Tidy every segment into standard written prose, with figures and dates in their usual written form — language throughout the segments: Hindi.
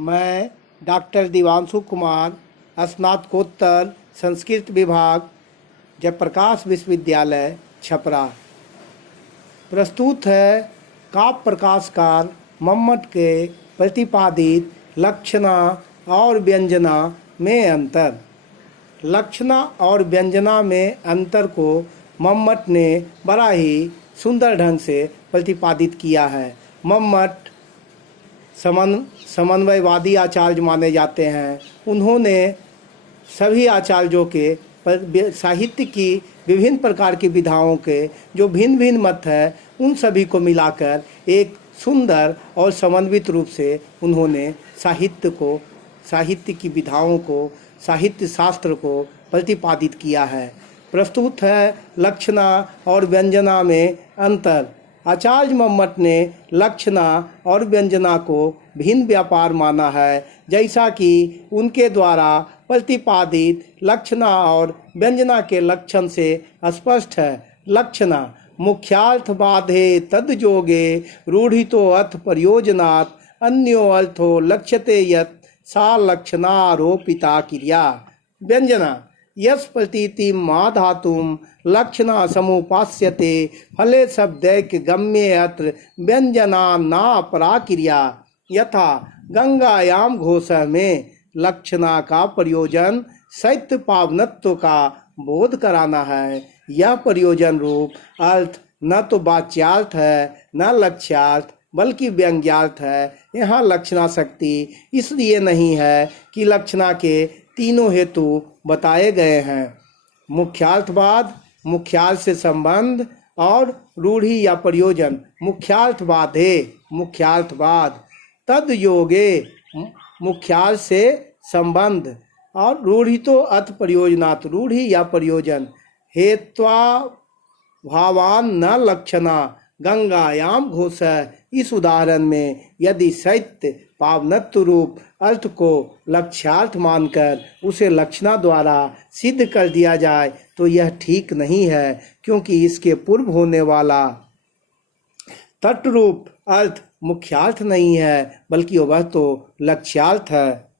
मैं डॉक्टर दिवांशु कुमार, स्नातकोत्तर संस्कृत विभाग, जयप्रकाश विश्वविद्यालय छपरा। प्रस्तुत है काव्य प्रकाशकार मम्मट के प्रतिपादित लक्षणा और व्यंजना में अंतर। लक्षणा और व्यंजना में अंतर को मम्मट ने बड़ा ही सुंदर ढंग से प्रतिपादित किया है। मम्मट समन्वयवादी आचार्य माने जाते हैं। उन्होंने सभी आचार्यों के साहित्य की विभिन्न प्रकार की विधाओं के जो भिन्न भिन्न मत है उन सभी को मिलाकर एक सुंदर और समन्वित रूप से उन्होंने साहित्य की विधाओं को, साहित्य शास्त्र को प्रतिपादित किया है। प्रस्तुत है लक्षणा और व्यंजना में अंतर। आचार्य मम्मट ने लक्षणा और व्यंजना को भिन्न व्यापार माना है, जैसा कि उनके द्वारा प्रतिपादित लक्षणा और व्यंजना के लक्षण से स्पष्ट है। लक्षणा मुख्यार्थ बाधे तद्योगे रूढ़ितो अर्थ प्रयोजनात् अन्यो अर्थो लक्ष्यते यत् सा लक्षणारोपिता क्रिया। व्यंजना यस् प्रतीति मा धातुम लक्षणा समुपास्यते फले शब्दैक गम्ये अत्र व्यंजना ना पराक्रिया। यथा गंगायाम घोष में लक्षणा का प्रयोजन शैत्य पावनत्व का बोध कराना है। यह प्रयोजन रूप अर्थ न तो वाच्यार्थ है न लक्ष्यार्थ बल्कि व्यंग्यार्थ है। यहाँ लक्षणा शक्ति इसलिए नहीं है कि लक्षणा के तीनों हेतु बताए गए हैं। मुख्यार्थवाद, मुख्यार्थ से संबंध, और रूढ़ि या प्रयोजन। मुख्यार्थवाद तद योगे मुख्यार्थ से संबंध, और रूढ़ितो अर्थ प्रयोजनात् रूढ़ि या प्रयोजन। हेत्वा भावान न लक्षणा गंगायाम घोष। इस उदाहरण में यदि शैत्य पावनत्व रूप अर्थ को लक्ष्यार्थ मानकर उसे लक्षणा द्वारा सिद्ध कर दिया जाए तो यह ठीक नहीं है, क्योंकि इसके पूर्व होने वाला तट रूप अर्थ मुख्यार्थ नहीं है बल्कि वह तो लक्ष्यार्थ है।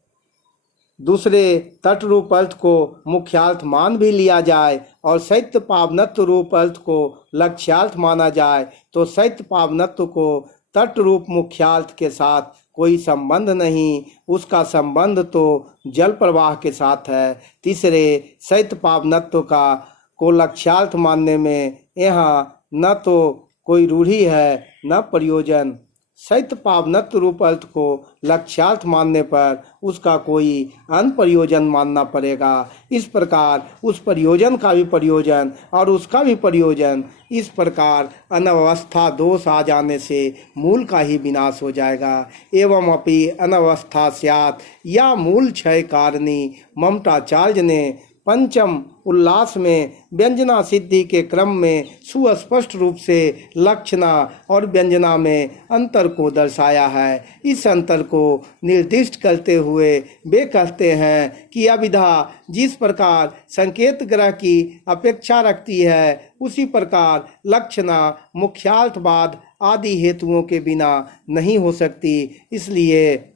दूसरे तट रूप अर्थ को मुख्यार्थ मान भी लिया जाए और शैत्य पावनत्व रूप अर्थ को लक्ष्यार्थ माना जाए तो शैत्य पावनत्व को तट रूप मुख्यार्थ के साथ कोई संबंध नहीं, उसका संबंध तो जल प्रवाह के साथ है। तीसरे शैत्य पावनत्व को लक्ष्यार्थ मानने में यहाँ न तो कोई रूढ़ि है न प्रयोजन। शैत्य पावनत्व रूप अर्थ को लक्ष्यार्थ मानने पर उसका कोई अन्य प्रयोजन मानना पड़ेगा। इस प्रकार उस प्रयोजन का भी प्रयोजन और उसका भी प्रयोजन, इस प्रकार अनवस्था दोष आ जाने से मूल का ही विनाश हो जाएगा। एवं अपि अनवस्था स्यात् या मूल क्षय कारिणी। ममटाचार्य ने पंचम उल्लास में व्यंजना सिद्धि के क्रम में सुस्पष्ट रूप से लक्षणा और व्यंजना में अंतर को दर्शाया है। इस अंतर को निर्दिष्ट करते हुए वे कहते हैं कि अभिधा जिस प्रकार संकेत ग्रह की अपेक्षा रखती है उसी प्रकार लक्षणा मुख्यार्थवाद आदि हेतुओं के बिना नहीं हो सकती। इसलिए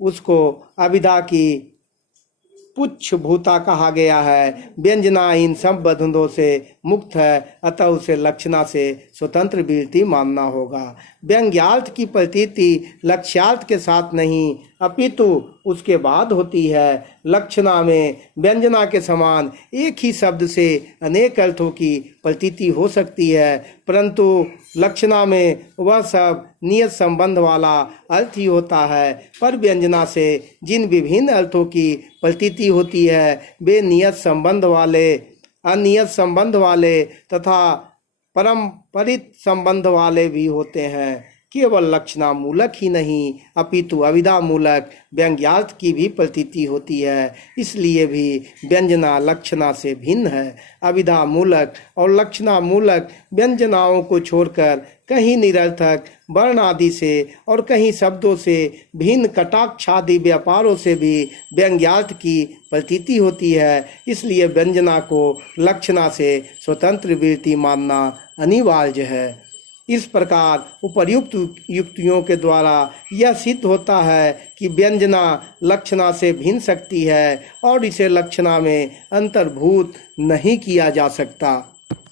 उसको अभिधा की पुच्छ भूता कहा गया है। व्यंजना इन सब बंधनों से मुक्त है, अतः उसे लक्षणा से स्वतंत्र वृत्ति मानना होगा। व्यंग्यार्थ की प्रतीति लक्ष्यार्थ के साथ नहीं अपितु उसके बाद होती है। लक्षणा में व्यंजना के समान एक ही शब्द से अनेक अर्थों की प्रतीति हो सकती है, परंतु लक्षणा में वह सब नियत संबंध वाला अर्थ ही होता है। पर व्यंजना से जिन विभिन्न अर्थों की प्रतीति होती है वे नियत संबंध वाले, अनियत संबंध वाले तथा परम्परित संबंध वाले भी होते हैं। केवल लक्षणा मूलक ही नहीं अपितु अविधा मूलक व्यंग्यार्थ की भी प्रतीति होती है। इसलिए भी व्यंजना लक्षणा से भिन्न है। अविधा मूलक और लक्षणा मूलक व्यंजनाओं को छोड़कर कहीं निरर्थक वर्ण आदि से और कहीं शब्दों से भिन्न कटाक्षादि व्यापारों से भी व्यंग्यार्थ की प्रतीति होती है। इसलिए व्यंजना को लक्षणा से स्वतंत्र वृत्ति मानना अनिवार्य है। इस प्रकार उपर्युक्त युक्तियों के द्वारा यह सिद्ध होता है कि व्यंजना लक्षणा से भिन्न शक्ति है और इसे लक्षणा में अंतर्भूत नहीं किया जा सकता।